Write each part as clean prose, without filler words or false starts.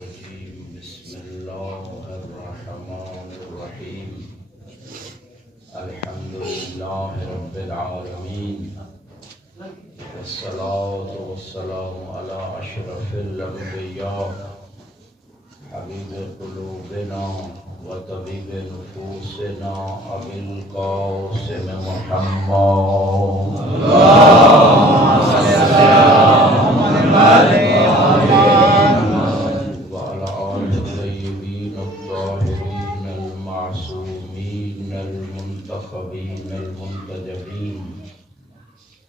بسم الله الرحمن الرحيم الحمد لله رب العالمين والصلاة والسلام على أشرف الأنبياء حبيب قلوبنا وطبيب نفوسنا أبي القاسم محمد اللهم صل على محمد وعلى آل الطيبين الطاهرين المعصومين المنتخبين المنتجبين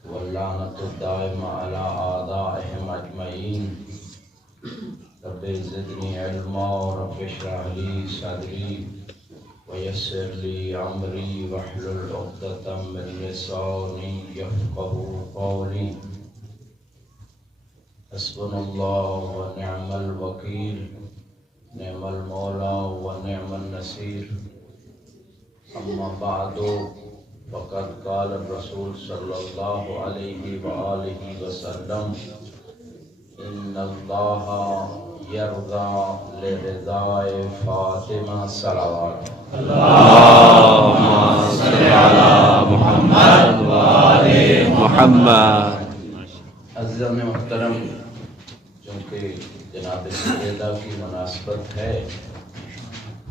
واللعنة الدائمة على أعدائهم أجمعين رب زدني علما رب اشرح لي صدري ويسر لي أمري واحلل عقدة من لساني يفقهوا قولي حسبنا الله ونعم الوكيل نعم المولى ونعم النصير أما بعد فقد قال الرسول صلى الله عليه وآله وسلم إن الله يرضى لرضاء فاطمة صلوات اللهم صل على محمد وآل محمد. عزیزان محترم، چونکہ جناب سیدہ کی مناسبت ہے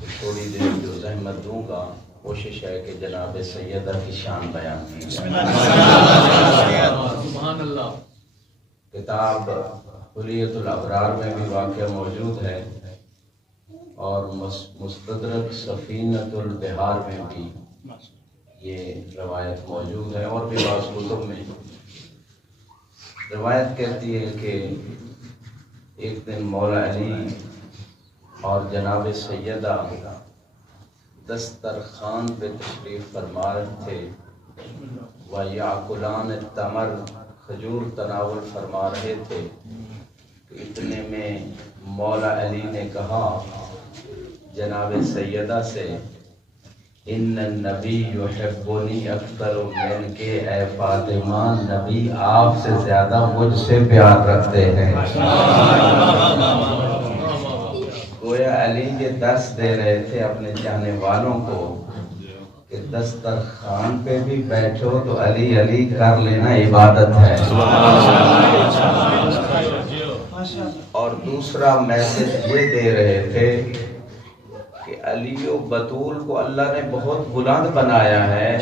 تو تھوڑی دیر جو زحمت دوں گا، کوشش ہے کہ جناب سیدہ کی شان بیان کی جائے۔ سبحان اللہ۔ کتاب حلیۃ الابرار میں بھی واقعہ موجود ہے اور مستدرک سفینۃ البحار میں بھی یہ روایت موجود ہے، اور بھی بعض کتب میں روایت کہتی ہے کہ ایک دن مولا علی اور جناب سیدہ دسترخوان پہ تشریف فرما تھے، وَيَأْكُلَانِ التَّمْرَ، کھجور تناول فرما رہے تھے کہ اتنے میں مولا علی نے کہا جناب سیدہ سے، ان النبی یحبنی اکثر من کے، اے فاطمہ نبی آپ سے زیادہ مجھ سے پیار رکھتے ہیں۔ گویا علی یہ درس دے رہے تھے اپنے چاہنے والوں کو کہ دسترخوان پہ بھی بیٹھو تو علی علی کر لینا عبادت ہے۔ اور دوسرا میسج یہ دے رہے تھے کہ علی و بطول کو اللہ نے بہت بلند بنایا ہے،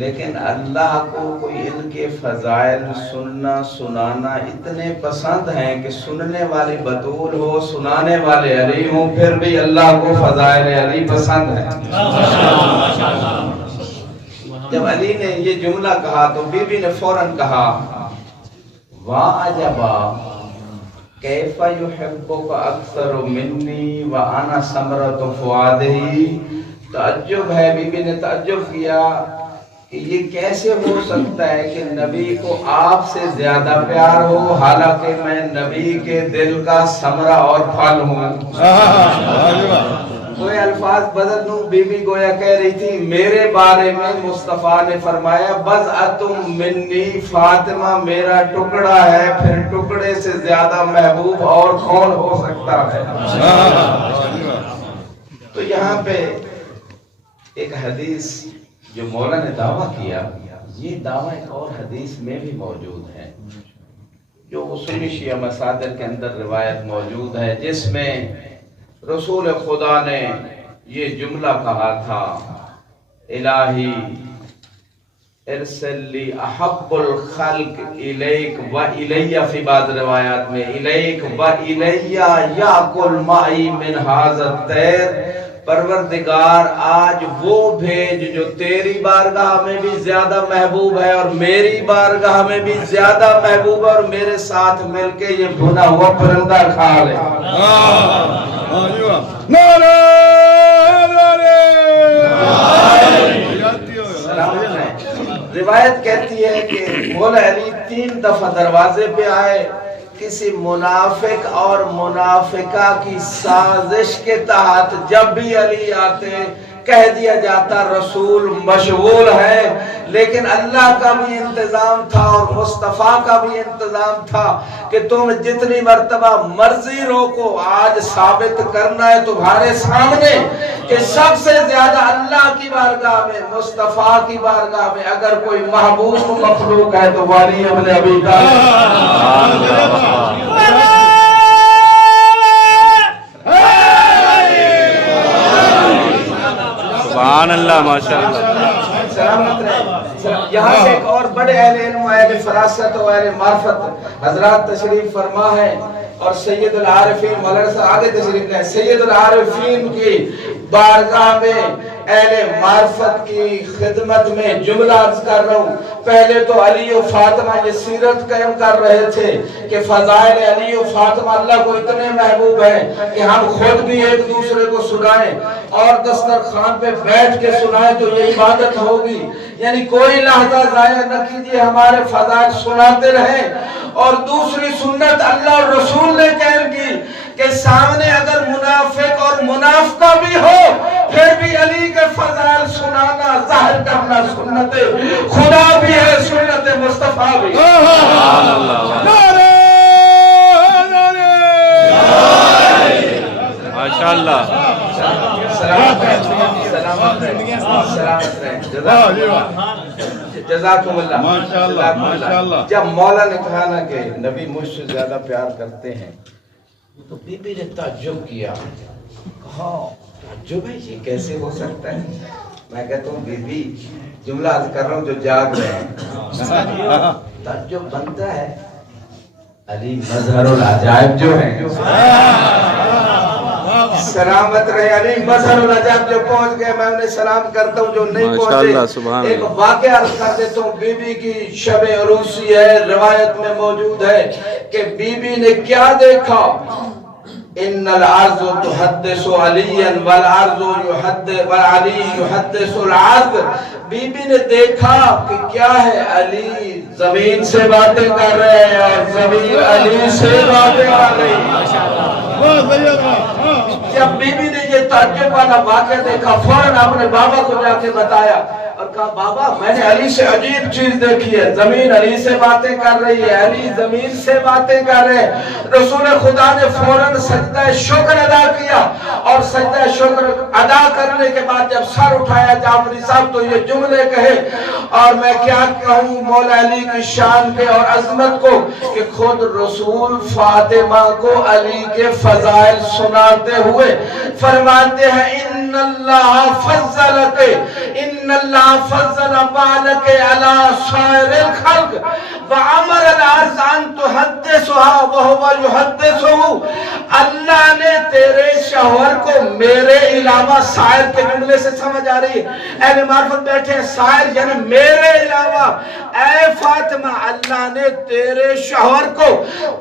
لیکن اللہ کو کوئی ان کے فضائل سننا سنانا اتنے پسند ہیں کہ سننے والی بطول ہو سنانے والے علی ہوں، پھر بھی اللہ کو فضائل علی پسند ہے۔ جب علی نے یہ جملہ کہا تو بی بی نے فوراً کہا وَعَجَبَا کیف یحبک اکثر منی وانا ثمرۃ فؤادہ۔ تعجب ہے، بی بی نے تعجب کیا کہ یہ کیسے ہو سکتا ہے کہ نبی کو آپ سے زیادہ پیار ہو، حالانکہ میں نبی کے دل کا ثمرہ اور پھل ہوں۔ کوئی الفاظ بدل دوں، بی بی گویا کہہ رہی تھی میرے بارے میں مصطفیٰ نے فرمایا بضعۃ منی، فاطمہ میرا ٹکڑا ہے، پھر ٹکڑے سے زیادہ محبوب اور کون ہو سکتا ہے۔ تو یہاں پہ ایک حدیث جو مولا نے دعویٰ کیا، یہ دعویٰ ایک اور حدیث میں بھی موجود ہے جو اصولی شیعہ مصادر کے اندر روایت موجود ہے، جس میں رسول خدا نے یہ جملہ کہا تھا الہی ارسل لی احب الخلق الیک و الی، فی بعض روایات میں الیک و الی یاکل معی من ھذا الطیر، پروردگار آج وہ بھیج جو تیری بارگاہ میں بھی زیادہ محبوب ہے اور میری بارگاہ میں بھی زیادہ محبوب ہے، اور میرے ساتھ مل کے یہ بھنا ہوا پرندہ کھا لے۔ روایت کہتی ہے کہ مولا علی 3 دفعہ دروازے پہ آئے، کسی منافق اور منافقہ کی سازش کے تحت جب بھی علی آتے کہہ دیا جاتا رسول مشغول ہے، لیکن اللہ کا بھی انتظام تھا اور مصطفیٰ کا بھی انتظام تھا کہ تم جتنی مرتبہ مرضی روکو، آج ثابت کرنا ہے تمہارے سامنے کہ سب سے زیادہ اللہ کی بارگاہ میں، مصطفیٰ کی بارگاہ میں اگر کوئی محبوب مخلوق ہے تو علی ابن ابی طالب۔ سبحان اللہ، ماشاءاللہ۔ سلامت رہے۔ یہاں سے ایک اور بڑے اہل علم، اہل فراست و اہل معرفت حضرات تشریف فرما ہے، اور سید العارفین مولانا صاحب آگے تشریف لائیں، سید العارفین کی بارگاہ میں اہل معرفت کی خدمت میں جملہ عرض کر رہا ہوں۔ پہلے تو علی و فاطمہ یہ سیرت قائم کر رہے تھے کہ فضائل علی و فاطمہ اللہ کو اتنے محبوب ہیں کہ ہم خود بھی ایک دوسرے کو سنائیں اور دسترخوان پہ بیٹھ کے سنائیں تو یہ عبادت ہوگی، یعنی کوئی لحظہ ضائع نہ کیجیے، ہمارے فضائل سناتے رہیں۔ اور دوسری سنت اللہ اور رسول نے قائم کی کہ سامنے اگر منافق اور منافقہ بھی ہو پھر بھی علی کے فضائل سنانا، ظاہر کرنا سنت خدا بھی ہے، سنت مصطفیٰ بھی۔ سبحان اللہ، ماشاءاللہ۔ سلامت رہے، سلامت رہے، جزاکم اللہ، ماشاءاللہ۔ جب مولا نے کہا نا کہ نبی مجھ سے زیادہ پیار کرتے ہیں تو بی بی نے تعجب کیا، کہا تعجب ہے یہ کیسے ہو سکتا ہے؟ میں کہتا ہوں بی بی جملہ عرض کر رہا ہوں جو جاگ رہے ہیں، تعجب بنتا ہے علی مظہر العجائب جو ہیں، سلامت رہے علی مظہر العجائب جو پہنچ گئے، میں انہیں سلام کرتا ہوں، جو نہیں پہنچے ایک واقعہ عرض کر دیتا ہوں۔ بی بی کی شب عروسی ہے، روایت میں موجود ہے کہ بی بی نے کیا دیکھا، ان العرض تحدث علیا والعرض وعلی یحدث العرض۔ بی بی نے دیکھا کہ کیا ہے، علی زمین سے باتیں کر رہے ہیں اور زمین علی سے باتیں کر رہی ہے۔ جب بی بی نے یہ تعجب والا واقعہ دیکھا فوراً اپنے بابا کو جا کے بتایا اور کہا بابا میں نے علی سے عجیب چیز دیکھی ہے، زمین علی سے باتیں کر رہی ہے، علی زمین سے باتیں کر رہے ہیں۔ رسول خدا نے فوراً سجدہ شکر ادا کیا، اور سجدہ شکر ادا کرنے کے بعد جب سر اٹھایا جعفری صاحب تو یہ جملے کہے، اور میں کیا کہوں مولا علی کی شان کے اور عظمت کو، کہ خود رسول فاطمہ کو علی کے فضائل سناتے ہوئے فرماتے ہیں ان اللہ فضلک، ان اللہ فضل بالک علی سائر الخلق وعمر الارض ان تحدثها وهو يحدثه۔ اللہ نے تیرے شوہر کو میرے علاوہ، سائر کے جملے سے سمجھ آ رہی ہے، اہل معرفت بیٹھے ہیں، سائر یعنی میرے علاوہ، اے فاطمہ اللہ نے تیرے شوہر کو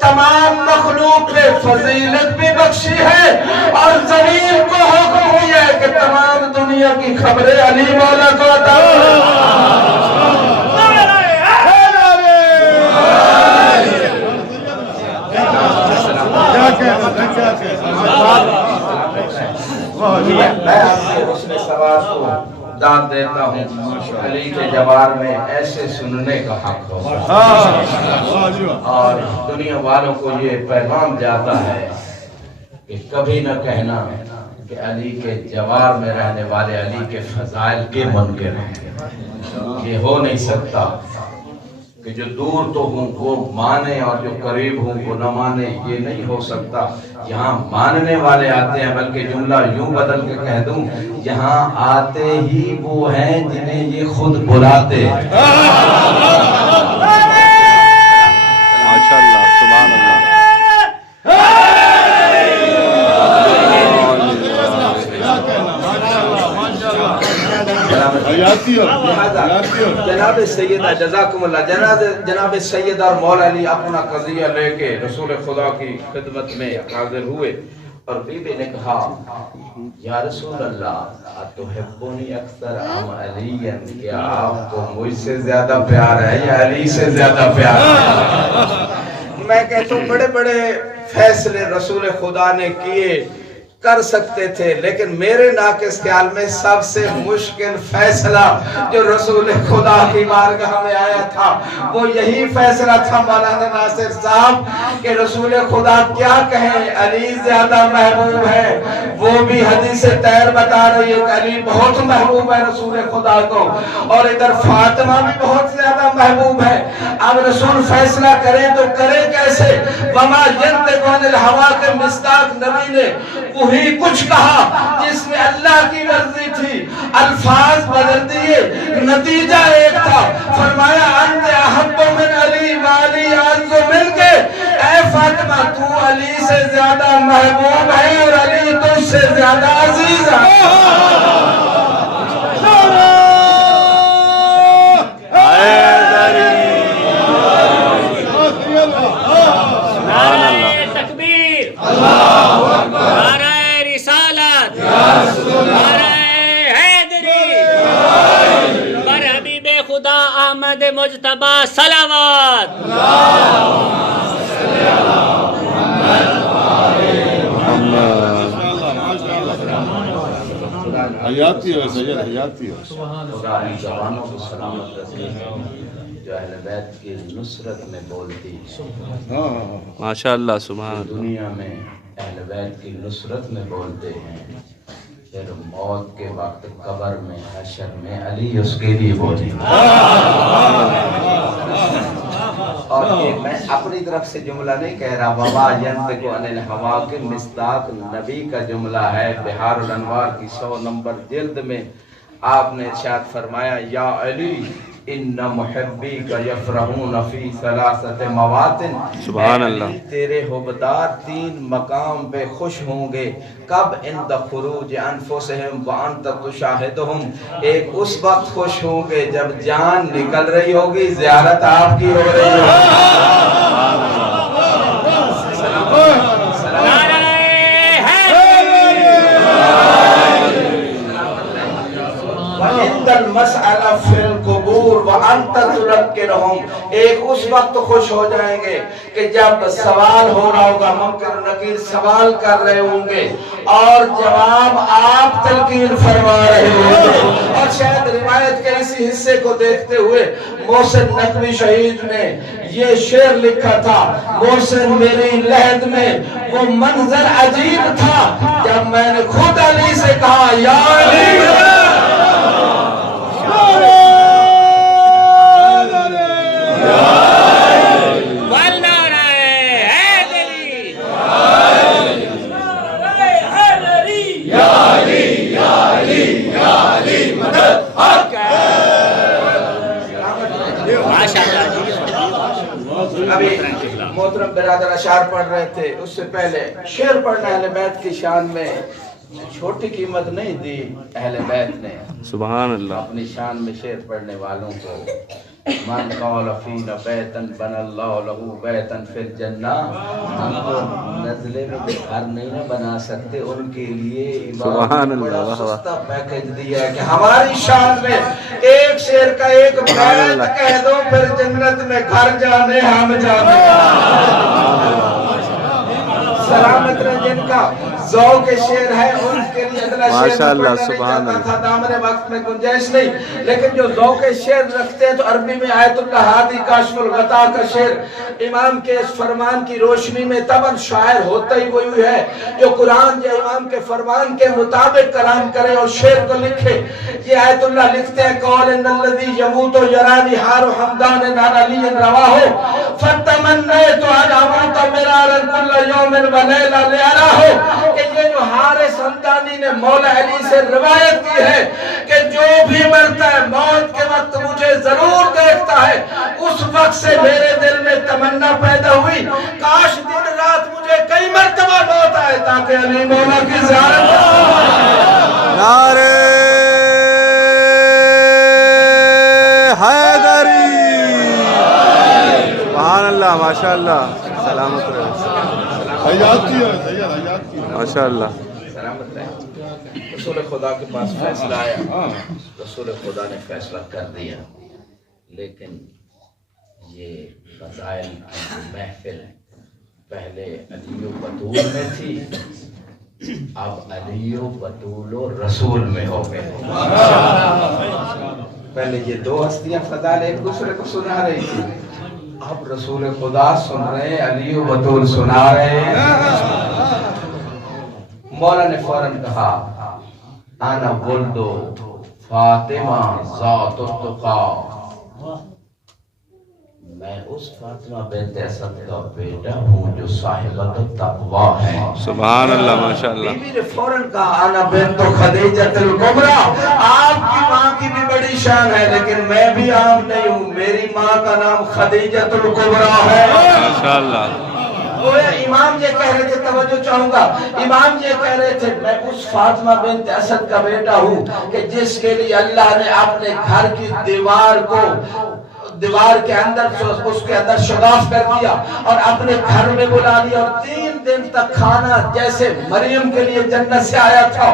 تمام مخلوق پہ فضیلت بھی بخشی ہے، اور زمین کو حکم دیا ہے کہ تمام دنیا کی خبریں علی مولا کو عطا میں آپ کے حسن سوار کو داد دیتا ہوں، علی کے جوار میں ایسے سننے کا حق ہو، اور دنیا والوں کو یہ پیغام جاتا ہے کہ کبھی نہ کہنا کہ علی کے جوار میں رہنے والے علی کے فضائل کے منکر ہیں، یہ ہو نہیں سکتا کہ جو دور تو ہوں وہ مانے اور جو قریب ہوں وہ نہ مانے، یہ نہیں ہو سکتا۔ یہاں ماننے والے آتے ہیں، بلکہ جملہ یوں بدل کے کہہ دوں، یہاں آتے ہی وہ ہیں جنہیں یہ خود بلاتے ہیں۔ ماشاءاللہ، سبحان اللہ۔ جناب سیدہ جزاکم اللہ، جناب سیدہ اور مولا علی اپنا قضیہ لے کے رسول خدا کی خدمت میں حاضر ہوئے، اور بی بی نے کہا یا رسول اللہ اتحبونی اکثر ام علی، کیا آپ کو مجھ سے زیادہ پیار ہے یا علی سے زیادہ پیار ہے؟ میں کہتا ہوں بڑے بڑے فیصلے رسول خدا نے کیے، کر سکتے تھے، لیکن میرے ناقص خیال میں سب سے مشکل فیصلہ جو رسول خدا کی بارگاہ میں آیا تھا وہ یہی فیصلہ تھا مولانا ناصر صاحب کہ رسول خدا کیا کہیں، علی زیادہ محبوب ہے۔ وہ بھی حدیث طاہر بتا رہی ہے کہ علی بہت محبوب ہے رسول خدا کو، اور ادھر فاطمہ بھی بہت زیادہ محبوب ہے۔ اب رسول فیصلہ کریں تو کریں کیسے؟ وما ينطق عن الهوى کے مصداق نبی نے وہی کچھ کہا جس میں اللہ کی مرضی تھی، الفاظ بدل دیے، نتیجہ ایک تھا، فرمایا انت احب من علی والی اعز منک، اے فاطمہ تو علی سے زیادہ محبوب ہے اور علی تجھ سے زیادہ عزیز ہے۔ مجتبی صلوات حیاتی ہو سید، حیاتی ہو۔ خدا ان زبانوں کو سلامت رکھے جو اہل بیت کی نصرت میں بولتی ہے، ماشاءاللہ سبحان اللہ۔ دنیا میں اہل بیت کی نصرت میں بولتے ہیں، پھر موت کے وقت قبر میں حشر میں علی اس کے لیے بولے۔ اور یہ میں اپنی طرف سے جملہ نہیں کہہ رہا، وما ينطق عن الهوى کے مصداق نبی کا جملہ ہے۔ بحار الانوار کی 100 نمبر جلد میں آپ نے ارشاد فرمایا یا علی ان محبی کا یفرحون فی ثلاثت مواطن، سبحان اللہ۔ تیرے حبدار 3 مقام پہ خوش ہوں گے، کب عند خروج انفسہم وانت تشاہدہم، ایک اس وقت خوش ہوں گے جب جان نکل رہی ہوگی، زیارت آپ کی ہو رہی ہوگی۔ وَعِنْدَ الْمَسْأَلَةِ فِي الْقُبُورِ وَأَنْتَ تُذَكِّرُهُمْ، ایک اس وقت خوش ہو جائیں گے کہ جب سوال ہو رہا ہوگا، منکر نکیر سوال کر رہے ہوں گے اور جواب آپ تلقین فرما رہے ہوں گے۔ اور شاید روایت کے اسی حصے کو دیکھتے ہوئے محسن نقوی شہید نے یہ شعر لکھا تھا، محسن میری لحد میں وہ منظر عجیب تھا جب میں نے خود علی سے کہا یا علی ابھی محترم برادر اشعار پڑھ رہے تھے، اس سے پہلے شعر پڑھنا اہل بیت کی شان میں چھوٹی قیمت نہیں دی اہل بیت نے، سبحان اللہ۔ اپنی شان میں شعر پڑھنے والوں کو من قال فینا بیتن بن اللہ لہو بیتن فی الجنہ، ہم کو نزلے میں گھر نہیں بنا سکتے، ان کے لیے سبحان اللہ، بڑا سستا پیکج دیا ہے کہ ہماری شان میں ایک شعر کا ایک بیت کہہ دو پھر جنت میں گھر جانے ہم جانے۔ سلامت رہے جن کا ذوق شعر ہے ان کے لیے اتنا شعر ماشاءاللہ پڑھنا نہیں سبحان چاہتا اللہ۔ تھا، دامن وقت میں گنجائش نہیں، لیکن جو ذوق شعر رکھتے ہیں تو عربی میں آیت اللہ ہادی کاشف الغطا کا شعر امام کے اس فرمان کی روشنی میں طبعا شاعر ہوتا ہی وہی ہے جو قرآن یا امام کے فرمان کے مطابق کلام کرے اور شعر کو لکھے۔ یہ آیت اللہ لکھتے ہیں قول ان الذی یموت یرانی حار حمدان نان علی رواہ فتمنیت ان اموت مرارا کل یوم ولیلہ لیراہ، کہ یہ جو حارث حمدانی نے مولا علی سے روایت کی ہے کہ جو بھی مرتا ہے موت کے وقت مجھے ضرور دیکھتا ہے، اس وقت سے میرے دل میں تمنا پیدا ہوئی کاش دن رات مجھے کئی مرتبہ موت آئے تاکہ علی مولا کی زیارت نعرہ حیدری، سبحان اللہ، ماشاءاللہ، سلامت رہے، حیاتی ہو سید، حیاتی ہو۔ ماشاءاللہ۔ سلامت رہے۔ رسول خدا کے پاس فیصلہ آیا، رسول خدا نے فیصلہ کر دیا، لیکن یہ فضائل کی محفل پہلے علی و بطول میں تھی، اب علی و بطول و رسول میں ہو گئے. پہلے یہ دو ہستیاں فضائل ایک دوسرے کو سنا رہی تھی, اب رسول خدا سن رہے ہیں, علی و بطول سنا رہے ہیں. مولا نے فوراً کہا انا ولد فاطمہ ذات التقیٰ, میں اس فاطمہ بنت اسد کا بیٹا ہوں جو صاحبۃ التقویٰ ہے. سبحان اللہ ماشاءاللہ. بی بی نے فوراً کہا انا بنت خدیجۃ الکبریٰ, آپ کی ماں کی بھی بڑی شان ہے لیکن میں بھی عام نہیں ہوں, میری ماں کا نام خدیجۃ الکبریٰ ہے. ماشاءاللہ. امام یہ کہہ رہے تھے, توجہ چاہوں گا, امام یہ کہہ رہے تھے میں اس فاطمہ بنت اسد کا بیٹا ہوں کہ جس کے لیے اللہ نے اپنے گھر کی دیوار کے اندر اس کے اندر شگاف کر دیا اور اپنے گھر میں بلا لیا, اور 3 دن تک کھانا جیسے مریم کے لیے جنت سے آیا تھا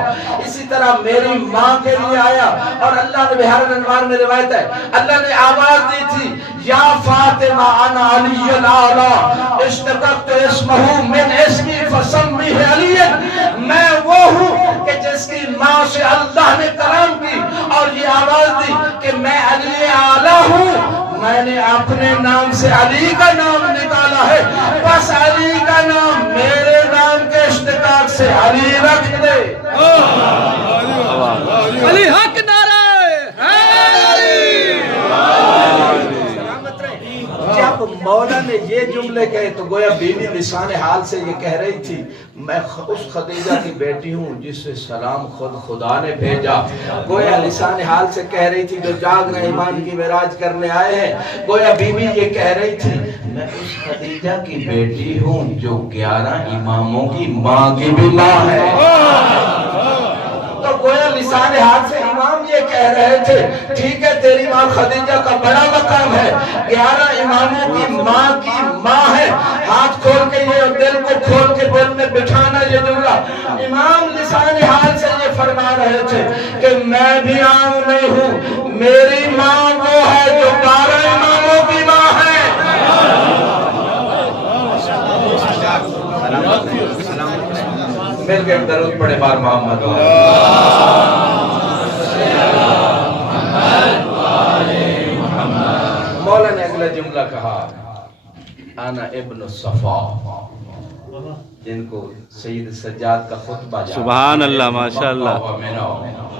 اسی طرح میری ماں کے لیے آیا. اور اللہ نے بہار الانوار میں روایت ہے, اللہ نے آواز دی تھی یا فاطمہ انا علی الاعلی اشتققت اسمہ من اسمی فسمیہ علی, میں وہ ہوں کہ جس کی ماں سے اللہ نے کلام کی اور یہ آواز دی کہ میں علی اعلی ہوں, میں نے اپنے نام سے علی کا نام نکالا ہے, بس علی کا نام میرے نام کے اشتقاق سے علی رکھ دے. علی حق نعرہ جب مولا نے یہ جملے کہے تو گویا بیوی لسان حال سے یہ کہہ رہی تھی میں اس خدیجہ کی بیٹی ہوں جس سے سلام خود خدا نے بھیجا. گویا لسان حال سے کہہ رہی تھی جو جاگ رہے ایمان کی معراج کرنے آئے ہیں, گویا بیوی یہ کہہ رہی تھی میں اس خدیجہ کی بیٹی ہوں جو 11 اماموں کی ماں کی بھی ماں ہے. تو گویا لسان حال سے امام یہ کہہ رہے تھے ٹھیک ہے تیری ماں خدیجہ کا بڑا مقام ہے, 11 اماموں کی ماں ہے, ہاتھ کھول کے یہ دل کو کھول کے دل میں بٹھانا یہ جملہ. امام لسان حال سے یہ فرما رہے تھے کہ میں بھی عام نہیں ہوں, میری ماں وہ ہے جو 12 اماموں کی ماں ہے. مل کے درود پڑھے بار محمد مولا نے اگلا جملہ کہا انا ابن الصفا, جن کو سید سجاد کا خطبہ سبحان اللہ ماشاءاللہ.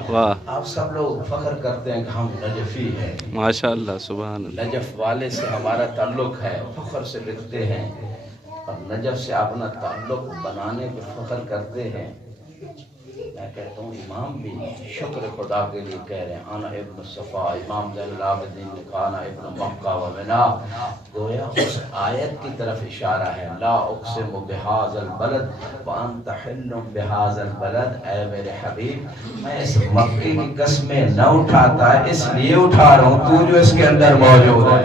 واہ, آپ سب لوگ فخر کرتے ہیں کہ ہم نجفی ہیں, ماشاءاللہ سبحان اللہ. نجف والے سے ہمارا تعلق ہے, فخر سے لکھتے ہیں, اور نجف سے اپنا تعلق بنانے پہ فخر کرتے ہیں. میں کہتا ہوں امام بھی شکر خدا کے لیے کہہ رہے ہیں انا ابن الصفا. امام زین العابدین نے کہا انا ابن مکہ و منا, گویا اس آیت کی طرف اشارہ ہے لا اقسم بہذا البلد وانت حل بہذا البلد, اے میرے حبیب میں اس مکے کی قسمیں نہ اٹھاتا ہے اس لیے اٹھا رہا ہوں تو جو اس کے اندر موجود ہے.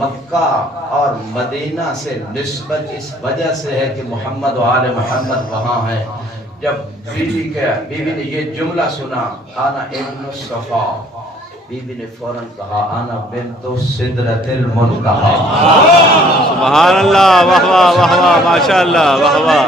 مکہ اور مدینہ سے نسبت اس وجہ سے ہے کہ محمد و آل محمد وہاں ہیں. جب بیوی نے یہ جملہ سنا انا ابن الصفا, بیوی نے فوراً کہا انا بنت سدرۃ المنتہا. سبحان اللہ, واہ واہ واہ واہ ماشاءاللہ, واہ واہ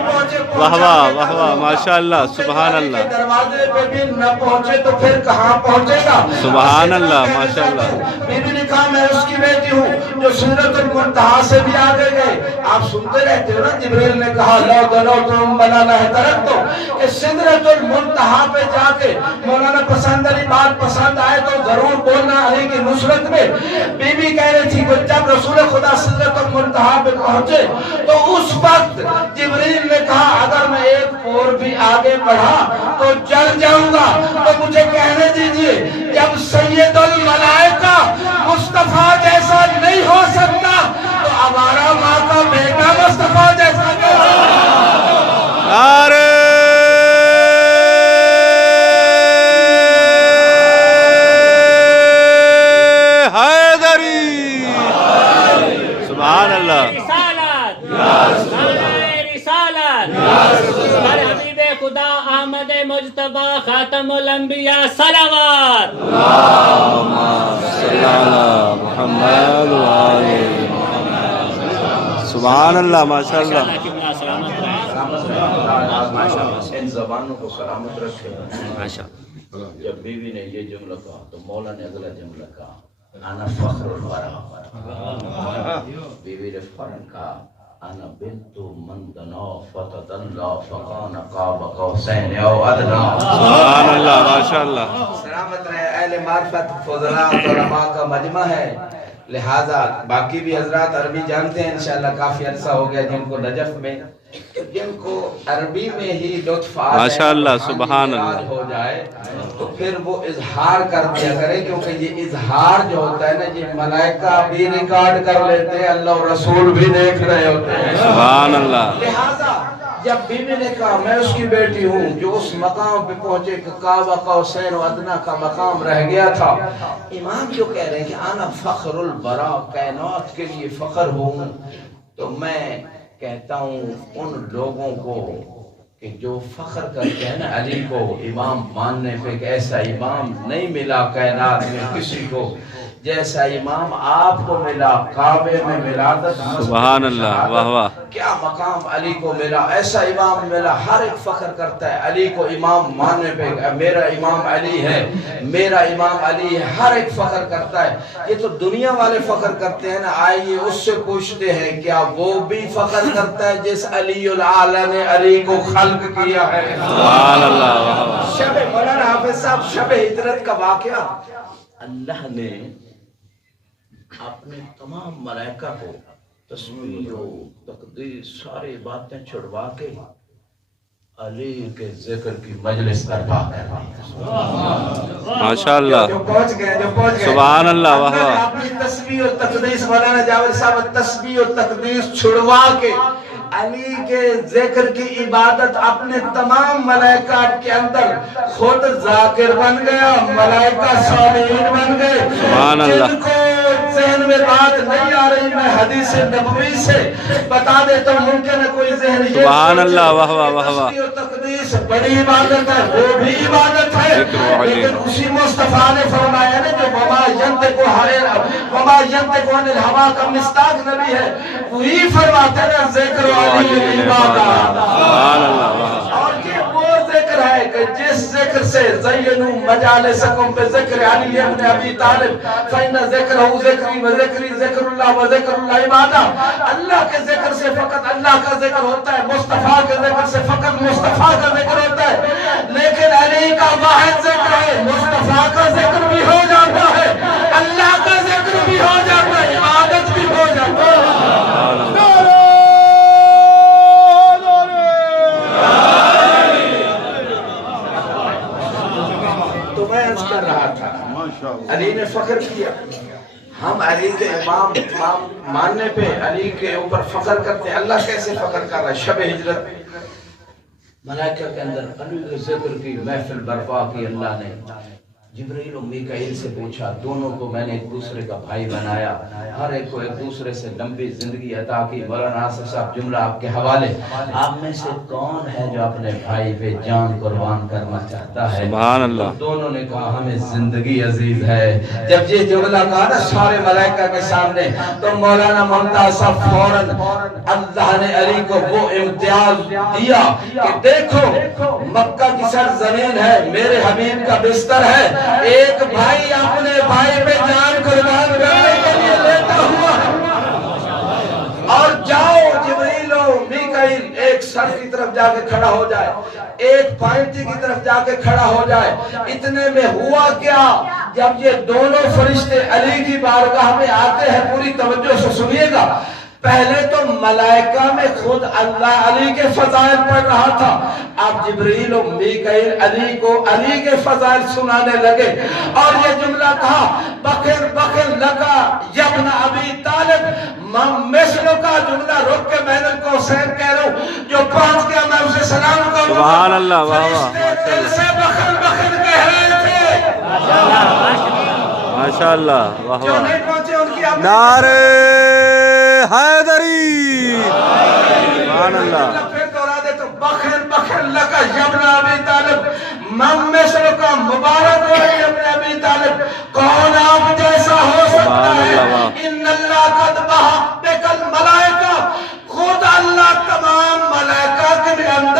واہ واہ واہ واہ ماشاءاللہ. سبحان اللہ. دروازے پہ بھی نہ پہنچے تو پھر کہاں پہنچے گا. سبحان اللہ ماشاءاللہ. بیوی نے کہا میں اس کی بیٹی ہوں جو سدرۃ المنتہا سے بھی آگے گئے. آپ سنتے رہتے ہو نا, جبریل نے کہا لا دلو تم بنا نہ ترک دو, کہ سدرۃ المنتہا پہ جا کے مولانا پسند علی بات پسند آئے تو ضرور بولنا علی کی نصرت میں. بی بی کہہ رہی تھی کہ جب رسول خدا سدرۃ المنتہا پہ پہنچے تو اس وقت جبریل نے کہا اگر میں ایک اور بھی آگے بڑھا تو جل جاؤں گا, تو مجھے کہنے دیجئے جب سید الملائکہ مصطفیٰ جیسا نہیں ہو سکتا تو ہمارا ماں کا بیٹا مصطفیٰ جیسا نعرہ سبحان اللہ. رسالت ہمارے حبیب خدا احمد مجتبی خاتم الانبیاء صلوات. اللہم صلی علی محمد و آل محمد. سبحان اللہ ماشاءاللہ. ان زبانوں کو سلامت رکھے. ماشاء جب بیوی نے یہ جملہ کہا تو مولا نے اگلا جملہ کہا انا فخر الورا. بیوی نے فوراً کہا انا بنت من دنا فتدلى فكان قاب قوسين او ادنى. سبحان اللہ ماشاء اللہ. سلامت رہے. اہل معرفت فضلاء علماء کا مجمع ہے، لہذا باقی بھی حضرات عربی جانتے ہیں انشاءاللہ. کافی عرصہ ہو گیا جن کو نجف میں، جن کو عربی میں ہی لطف آ جائے ماشاءاللہ سبحان اللہ ہو جائے تو پھر وہ اظہار کر دیا کرے، کیونکہ یہ اظہار جو ہوتا ہے نا یہ ملائکہ بھی ریکارڈ کر لیتے ہیں، اللہ اور رسول بھی دیکھ رہے ہوتے ہیں. سبحان اللہ. لہذا جب بیوی نے کہا میں اس کی بیٹی ہوں جو اس مقام پہ پہنچے کہ قاب قوسین و ادنیٰ کا مقام رہ گیا تھا. امام جو کہہ رہے ہیں کہ انا فخر البرا، کائنات کے لیے فخر ہوں، تو میں کہتا ہوں ان لوگوں کو کہ جو فخر کرتے ہیں نا علی کو امام ماننے پہ، کہ ایسا امام نہیں ملا کائنات میں کسی کو جیسا امام آپ کو ملا. کعبے میں ولادت، سبحان اللہ. واہ واہ. کیا مقام علی کو ملا، ایسا امام ملا. ہر ایک فخر کرتا ہے علی کو امام ماننے پہ، میرا امام علی ہے، میرا امام علی ہے. ہر ایک فخر کرتا ہے. یہ تو دنیا والے فخر کرتے ہیں نا. آئیے اس سے پوچھتے ہیں کیا وہ بھی فخر کرتا ہے جس علی الاعلی نے علی کو خلق کیا ہے. سبحان اللہ. واہ واہ. شب مولانا حافظ صاحب شب ہجرت کا واقعہ، اللہ نے اپنے تمام ملائکہ کو تسبیح و تقدیس ساری باتیں چھڑوا کے علی کے ذکر کی مجلس برپا کر دی. ماشاء اللہ. جو پہنچ گئے سبحان اللہ. واہ اللہ نے واہ. اپنی تسبیح و تقدیس، مولانا جاوید صاحب تسبیح و تقدیس چھڑوا کے علی کے ذکر کی عبادت اپنے تمام ملائکہ کے اندر خود ذاکر بن گیا، ملائکہ صالحین بن گئے. سبحان اللہ. جن کو ذہن میں بات نہیں آ رہی میں حدیث نبوی سے بتا دیتا ہوں، ممکن ہے کوئی ذہن یہ سبحان اللہ. واہ واہ. واہ واہ. تسبیح و تقدیس بڑی عبادت ہے، وہ بھی عبادت ہے، لیکن اسی مصطفیٰ نے فرمایا نا جو وما ینطق عن الہوا کا مصداق نبی ہے، وہی فرماتا ہے نا ذکر علی عبادت. سبحان اللہ. اور یہ وہ ذکر ہے کہ جس ذکر سے زینوا مجالسکم بذکر علی ابن ابی طالب فإن ذکرہ ذکری و ذکری ذکر اللہ و ذکر اللہ عبادہ. اللہ کے ذکر سے فقط اللہ کا ذکر ہوتا ہے، مصطفیٰ کے ذکر سے فقط مصطفیٰ کا ذکر ہوتا ہے. لیکن علی کا واحد ذکر ہے، مصطفیٰ کا ذکر بھی ہو جاتا ہے، اللہ کا ذکر بھی ہو جاتا ہے، عبادت بھی ہو جاتا ہے. تو میں عرض کر رہا تھا علی نے فخر کیا. ہم علی کے امام ماننے پہ علی کے اوپر فخر کرتے ہیں. اللہ کیسے فخر کر رہا ہے؟ شب ہجرت ملائکہ کے اندر علی کے ذکر کی محفل برپا کی. اللہ نے جبرائیل و میکائیل سے پوچھا، دونوں کو میں نے ایک دوسرے کا بھائی بنایا، ہر ایک کو ایک دوسرے سے لمبی زندگی عطا کی. مولانا آصف صاحب جملہ آپ کے حوالے، آپ میں سے کون ہے جو اپنے بھائی پہ جان قربان کرنا چاہتا ہے؟ سبحان اللہ. دونوں نے کہا ہمیں زندگی عزیز ہے. جب یہ جملہ کہا نا سارے ملائکہ کے سامنے تو مولانا ممتاز صاحب فوراً اللہ نے علی کو وہ امتیاز دیا کہ دیکھو مکہ کی سرزمین ہے، میرے حبیب کا بستر ہے، ایک بھائی اپنے بھائی پہ جان قربان کرنے کے لیے لیتا ہوا ہے. اور جاؤ جبرائیل و میکائیل ایک سر کی طرف جا کے کھڑا ہو جائے، ایک پائنٹی کی طرف جا کے کھڑا ہو جائے. اتنے میں ہوا کیا، جب یہ دونوں فرشتے علی کی بارگاہ میں آتے ہیں، پوری توجہ سے سنیے گا. پہلے تو ملائکہ میں خود اللہ علی کے فضائل پڑھ رہا تھا، اب جبرائیل و میکائیل علی کو علی کے فضائل سنانے لگے. اور یہ جملہ کہا بخیر بخیر لگا یبن ابی طالب. مثلوں کا جملہ رک کے میں نے کو حسین کہہ رہا ہوں، جو پہنچ گیا میں اسے سلام کروں. سبحان اللہ. واہ واہ. فرشتے دل سے بخیر بخیر کہہ رہے تھے. ماشاء اللہ. واہ جو واہ. نہیں پہنچے ان کی نعرہ حیدری. سبحان اللہ. پھر دوہرا دے تو بخیر بخیر لکا یبن ابی طالب. مثلوں کا مبارک ہو ابن ابی طالب، کون آپ جیسا ہو سکتا ہے؟ ان اللہ قد بہا بکل ملائکہ، خود اللہ تمام ملائکہ کے اندر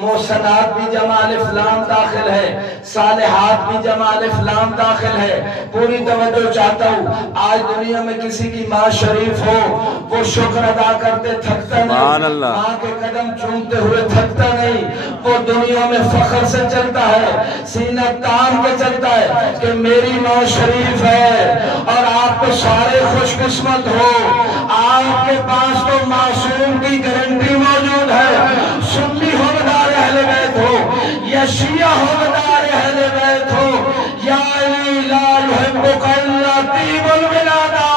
محسنات بھی جمع الف لام داخل ہے، صالحات بھی جمع الف لام داخل ہے۔ پوری توجہ چاہتا ہوں، آج دنیا میں کسی کی ماں شریف ہو، وہ شکر ادا کرتے تھکتا نہیں، ماں کے قدم چومتے ہوئے تھکتا نہیں، وہ دنیا میں فخر سے چلتا ہے، سینہ تان کے چلتا ہے کہ میری ماں شریف ہے۔ اور آپ تو سارے خوش قسمت ہو، آپ کے پاس تو معصوم کی گارنٹی موجود ہے، سنی حقدار اہل بیت ہو یا شیعہ حقدار اہل بیت ہو، یا علی لا یحبک الا طیب الولادہ،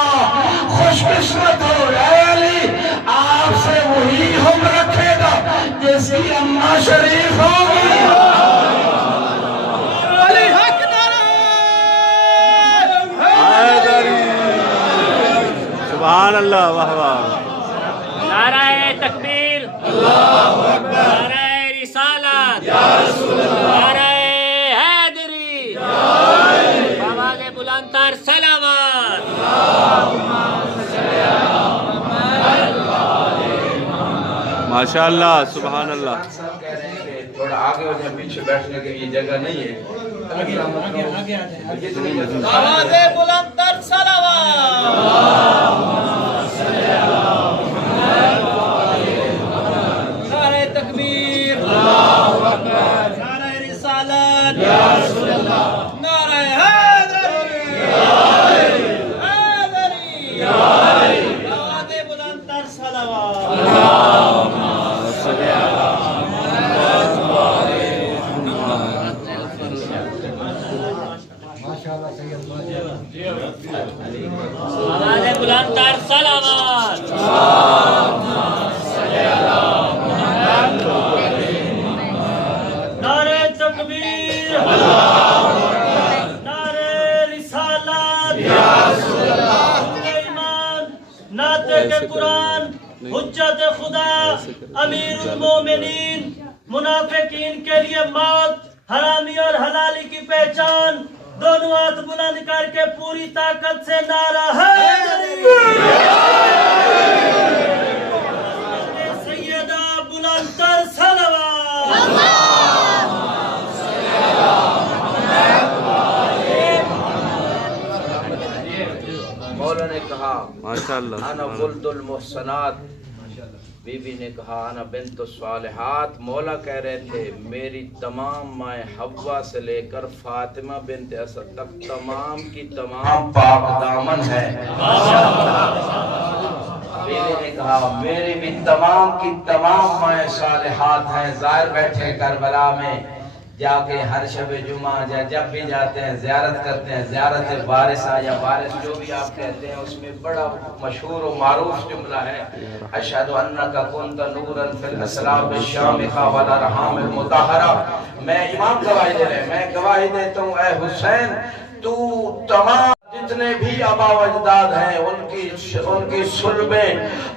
خوش قسمت ہو اے علی، آپ سے وہی حکم رکھے گا جس کی اماں شریف ہوگی۔ علی حق نعرہ سبحان اللہ، واہ واہ، نعرہ تکبیر، نعرہ رسالت، نعرہ حیدری، آواز بلند تر صلوات۔ ماشاء اللہ، سبحان اللہ۔ صاحب کہہ رہے ہیں کہ تھوڑا آگے ہو جائیں، پیچھے بیٹھنے کے لیے جگہ نہیں ہے۔ آواز بلند تر صلوات۔ نعرہ تکبیر، نعرہ رسالت، نعرہ حیدری، آواز بلند تر صلوات۔ آواز بلند تر صلوات۔ نعرہ تکبیر، نعرہ رسالت، ایمان، ناطق قرآن، حجت خدا، امیر المومنین، منافقین کے لیے موت، حرامی اور حلالی کی پہچان، دونوں ہاتھ بلند کر کے پوری طاقت سے نعرہ حیدری، سیدہ بلند تر صلوات۔ مولا نے کہا ماشاء اللہ، انا ولد المحسنات، بی بی نے کہا انا بنت الصالحات۔ مولا کہہ رہے تھے میری تمام مائیں حوا سے لے کر فاطمہ بنت اسد تک تمام کی تمام پاک دامن ہے۔ بی بی نے کہا میری بھی تمام کی تمام مائیں صالحات ہیں۔ ظاہر بیٹھے کربلا میں جا کے ہر شب جمعہ جب بھی جاتے ہیں زیارت کرتے ہیں، زیارت وارثہ یا وارث جو بھی آپ کہتے ہیں، اس میں بڑا مشہور و معروف جملہ ہے اشہد انک کنت نورا فی الاسلام الشامخہ والارحام المطہرہ۔ میں امام گواہی دے رہے ہیں، میں گواہی دیتا ہوں اے حسین، تو تمام جتنے بھی آبا و اجداد ہیں ان کی صلبیں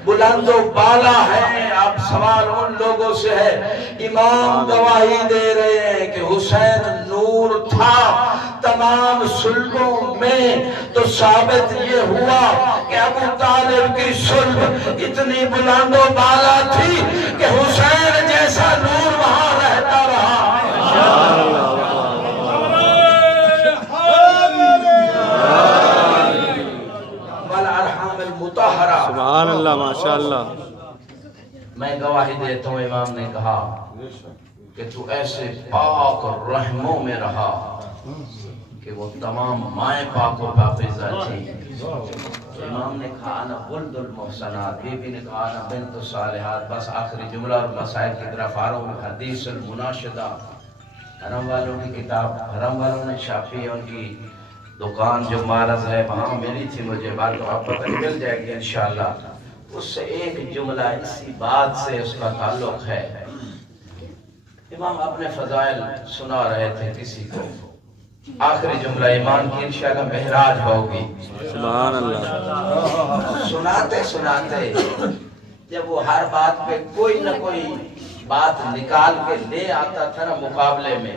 بلند و بالا ہیں۔ اب سوال ان لوگوں سے ہے، امام گواہی دے رہے ہیں کہ حسین نور تھا تمام صلبوں میں، تو ثابت یہ ہوا کہ ابو طالب کی صلب اتنی بلند و بالا تھی کہ حسین جیسا نور وہاں رہتا رہا۔ سبحان اللہ، ماشاء اللہ۔ میں گواہی دیتا ہوں امام نے کہا کہ تو ایسے پاک اور رحموں میں رہا کہ وہ تمام مائیں پاک و پاکیزہ تھی۔ امام نے کہا انا ولد المحسنات، بی بی نے کہا انا بنت الصالحات۔ بس آخری جملہ اور مسائل کی طرف آ رہا ہوں۔ حدیث المناشدہ، حرم والوں کی کتاب، حرم والوں نے چھاپی ہے، ان کی دکان جو معرض ہے وہاں ملی تھی مجھے، بعد تو آپ پتہ مل جائے گی انشاءاللہ۔ اس سے ایک جملہ اسی بات سے اس کا تعلق ہے۔ امام اپنے فضائل سنا رہے تھے کسی کو، آخری جملہ ایمان کی انشاءاللہ معراج ہوگی۔ سبحان اللہ۔ سناتے سناتے جب وہ ہر بات پہ کوئی نہ کوئی بات نکال کے لے آتا تھا نا مقابلے میں،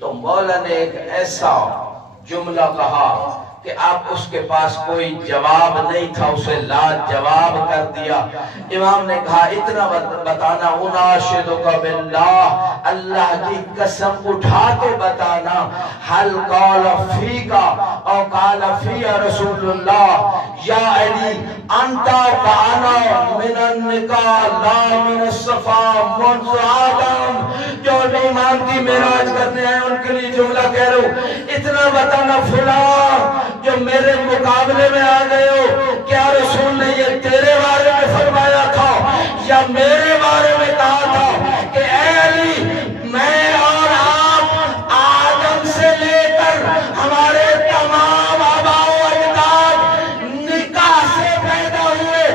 تو مولا نے ایک ایسا جملہ کہا کہ اب اس کے پاس کوئی جواب نہیں تھا، اسے لاجواب کر دیا۔ امام نے کہا اتنا بتانا، اناشدک باللہ، اللہ کی قسم اٹھا کے بتانا، حل قال فیکا او قال فی رسول اللہ یا علی انتا بانا من النکاح لا من الصفا منذ آدم۔ جو نہیں مانتی معراج کرنے آئے ان کے لیے جملہ کہہ رہا ہوں، اتنا بتانا فلاں جو میرے مقابلے میں آ گئے ہو، کیا رسول نے یہ تیرے بارے میں فرمایا تھا یا میرے بارے میں کہا تھا کہ اے علی میں اور آپ آدم سے لے کر ہمارے تمام آباء و اجداد نکاح سے پیدا ہوئے،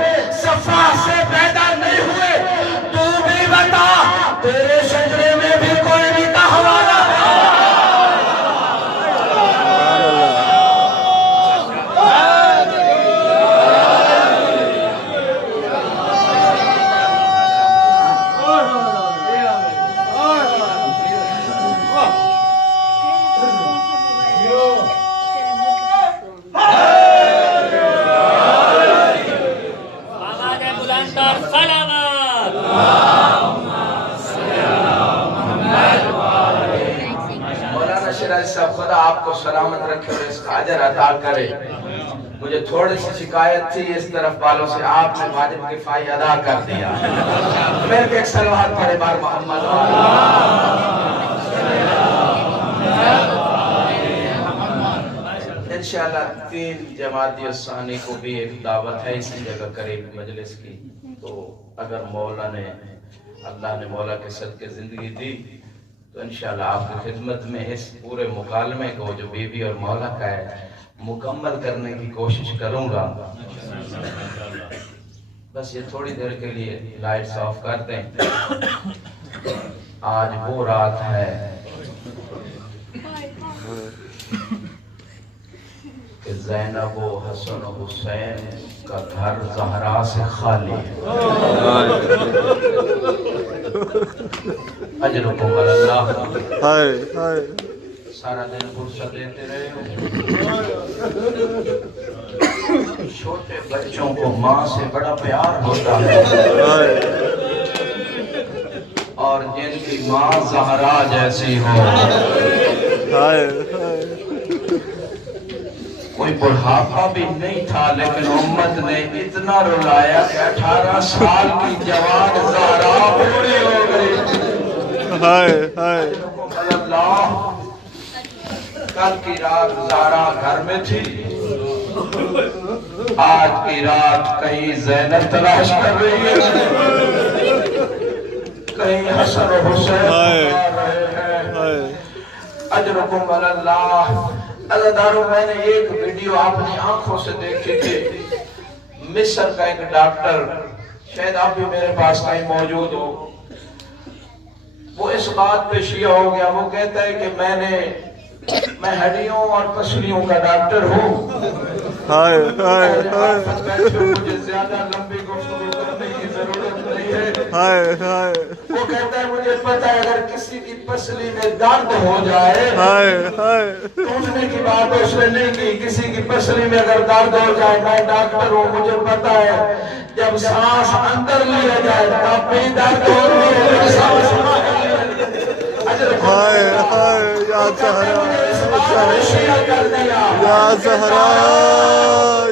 صفا سے پیدا نہیں ہوئے؟ تو بھی بتا تیرے شجرے میں بھی کوئی نکاح والا ہے؟ خدا آپ کو سلامت رکھے اور اس کا اجر عطا کرے۔ مجھے تھوڑی سی شکایت تھی اس طرف والوں سے، آپ نے واجب کفائی ادا کر دیا۔ میرے ایک صلوات پڑھے بار محمد انشاءاللہ 3 جمادی الثانی کو بھی ایک دعوت ہے اسی جگہ قریب مجلس کی، تو اگر مولا نے اللہ نے مولا کے صدقے زندگی دی تو انشاءاللہ آپ کی خدمت میں اس پورے مکالمے کو جو بیوی اور مولا کا ہے مکمل کرنے کی کوشش کروں گا۔ بس یہ تھوڑی دیر کے لیے لائٹس آف کر دیں۔ آج وہ رات ہے کہ زینب و حسن و حسین کا گھر زہرا سے خالی ہے۔ اجرکم اللہ، سارا دن فرصت دیتے رہے ہو۔ چھوٹے بچوں کو ماں سے بڑا پیار ہوتا ہے، اور جن کی ماں زہرا جیسی ہو۔ کوئی بڑھاپا بھی نہیں تھا لیکن امت نے اتنا رلایا کہ 18 سال کی جوان زہرا پوری ہو گئی۔ اللہ، کل کی رات زہرا گھر میں تھی، آج کی رات کہیں زینب تلاش کر رہی ہے، کہیں حسن و حسین آ رہے ہیں۔ اجرکم اللہ۔ اللہ دارو، میں نے ایک ویڈیو اپنی آنکھوں سے دیکھی تھی، مصر کا ایک ڈاکٹر، شاید آپ بھی میرے پاس کہیں موجود ہو، وہ اس بات پہ شیعہ ہو گیا۔ وہ کہتا ہے کہ میں ہڈیوں اور پسلیوں کا ڈاکٹر ہوں، مجھے زیادہ لمبی گفتگو کرنے کی ضرورت نہیں ہے۔ وہ کہتا ہے مجھے پتہ ہے اگر کسی کی پسلی میں درد ہو جائے، ٹوٹنے کی بات اس نے نہیں کی، کسی کی پسلی میں اگر درد ہو جائے، میں ڈاکٹر ہوں، مجھے پتہ ہے جب سانس اندر لیا جائے تب بھی درد ہوتی ہے، جب سانس باہر لیا جائے۔ یا زہرا، یا زہرا،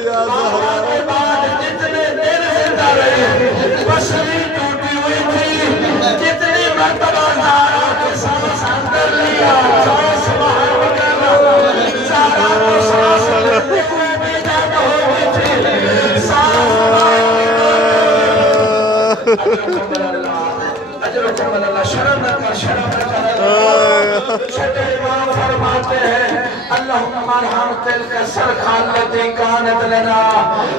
یا زہرا کے بعد جتنے دن زندہ رہے، پسلی ٹوٹی ہوئی تھی، جتنی مرتبہ زہرا کے سانس اندر لیا، سانس باہر نکالا، زہرا کو سانس لیتے ہوئے بھی درد ہوئی تھی، سانس باہر نکالا۔ اجرکم اللہ، شرم نہ کر، شرم نہ کر۔ چھٹے امام فرماتے ہیں اللہم ارحم تلک السرخہ التي کانت لنا،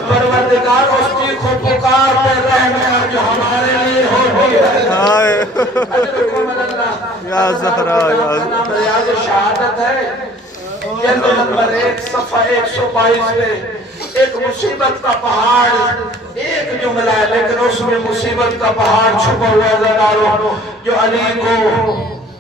پروردگار اس کی کو پکار پہ رحم ہے جو ہمارے لیے ہوتی ہے۔ اجرکم اللہ۔ یا زہرا، یا زہرا، ریاض شہادت ہے، جلد نمبر 1 صفحہ 122 پہ ایک مصیبت کا پہاڑ، ایک جملہ ہے لیکن اس میں مصیبت کا پہاڑ چھپا ہوا زدارو، جو علی کو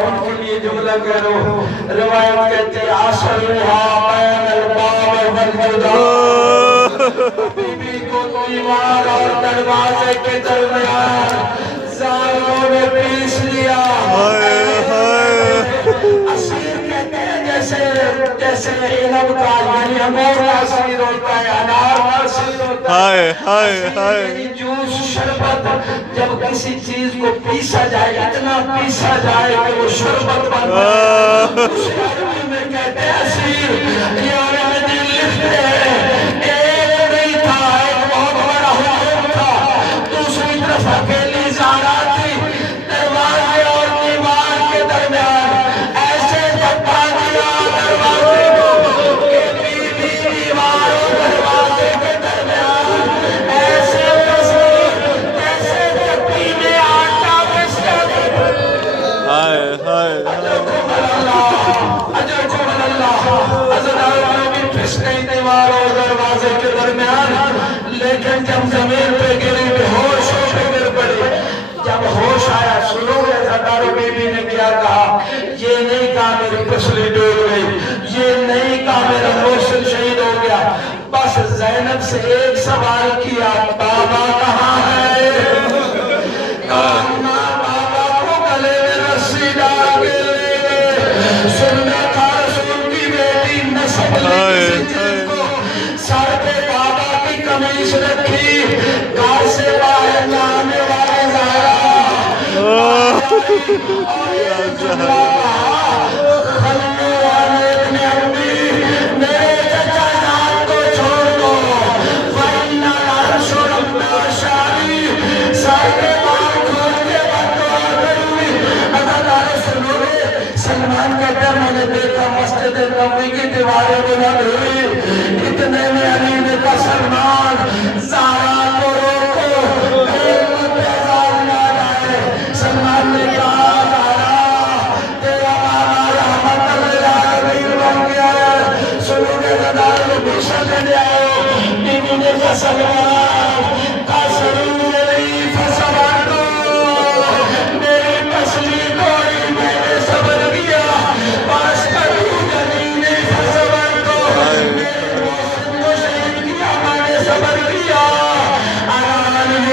ان کے لیے جملہ کرو روایت کہتے ہیں آسلوہا بین الباب والجدار بی بی کو دیوار اور دروازے کے درمیان ظالموں نے پیس لیا اسیر کہتے ہیں جیسے علم کا یعنی امور اسیر ہوتا ہے انار اسیر ہوتا ہے جوس شربت جب کسی چیز کو پیسا جائے اتنا پیسا جائے کہ وہ شربت بن جائے اس عربی میں کہتے ہیں اسیر یہ عربی دل لکھتے ہیں ایک نہیں تھا ایک بہت بڑا حکم تھا دوسری طرف اکیلی زہرا تھی دروازے اور دیوار کے درمیان ایسے دھکا دیا دروازے کو کہ بیوی دیوار اور دروازے کے درمیان ایسے دروازے کے درمیان لیکن جب زمین پہ گری بے ہوش ہو کے گر پڑے جب ہوش آیا سنو زدارو بی بی نے کیا کہا یہ نہیں کہا میری پسلی ڈول گئی یہ نہیں کہا میرا روشن شہید ہو گیا بس زینب سے ایک سوال کیا بابا کہاں ہے کہا بابا کو گلے میں رسی ڈال کے لے گئے سننا تھا رسول کی بیٹی نسب لی کسی کو سر پہ بابا کی کمیش رکھی گھر سے باہر جانے والے زہرا خلو والے ابن عمی میرے چچا جان کو چھوڑ دو فَإِنَّ الْعَرْشُ رَبَّ شَارِي سر پہ باہر کھول کے بدعا کروی اگر رسول سلمان کہتا ہے میں نے دیکھا مسجد نبوی کی دیواریں بلند ہوئی اتنے میں علی نے کہا سلمان زہرا کو روکو ایک انتظار نہ جائے سلمان نے کہا زہرا تیرا بابا رحمت اللہ علیہ بن گیا ہے سنو کے غدار میں بیشہ دینے آئے بیوی نے کہا سلمان قصرو علی فصبرتو میری پسلی کوئی میں نے صبر کیا پاس کرو جنینی فصبرتو میرے موسم کو شہید کیا میں نے صبر کیا آران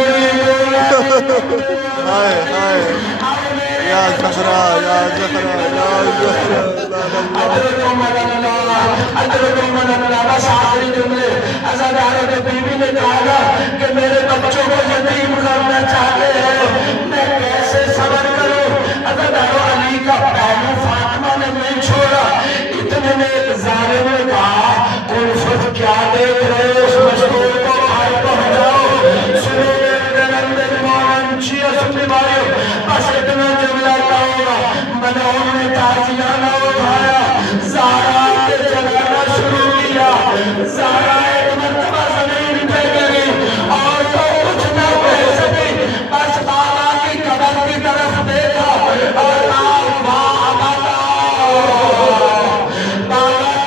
یا زہرا یا زہرا یا زہرا ادرکو من اللہ بس آخری جملے ازاداروں کے بیوی نے کہا کہ میرے بچوں کو یتیم کرنا چاہتے ہیں میں کیسے صبر کروں ازاداروں علی کا پہلو فاطمہ نے نہیں چھوڑا اتنے میں ایک ظالم نے کہا الفت کیا دیکھ رہے اس مشہور کو بھائی پہنچاؤ سنو میرے نندن مومن چیئے سنی بھائیو بس اتنا جملہ کہوں گا منعون نے تازیانہ اٹھایا زہرا کے جلانا شروع کیا زہرا ایک مرتبہ زمین پہ گری اور تو کچھ نہ کہہ سکی بس بابا کی قبر کی طرف دیکھا اور آپ وہاں بابا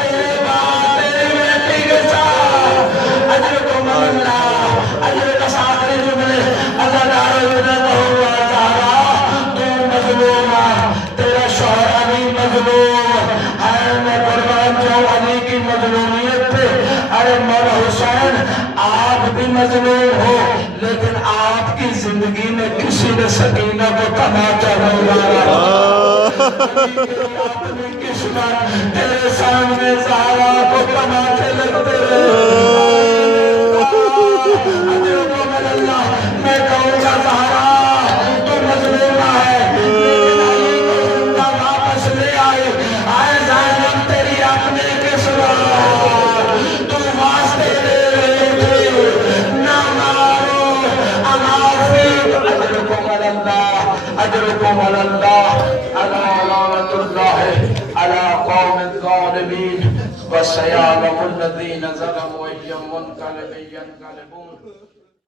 تیرے باپ تیرے بیٹی کے ساتھ اجر کو من اللہ اجر کا ساتھ جملے ازاداروں نے کہا زہرا تو مظلومہ تیرا شوہر علی مظلوم ہے میں قربان جاؤں علی کی مظلومیت پہ ارے مولا حسین آپ بھی مظلوم ہو لیکن آپ کی زندگی میں کسی نے سکینہ کو تماچا نہیں لایا اپنی قسمت تیرے سامنے زہرا کو تماچے لگتے اللہ میں کہوں گا زہرا تو مظلومہ ہے لیکن علی کو زندہ واپس لے آئے آئے زینب تیری اپنے قسمت تو واسطے دے رہے تھے نہ مارو امافی اجرکم اللہ علی لعنت اللہ علی قوم الظالمین وسیعلم الذین ظلموا ایم منقلب ینقلبون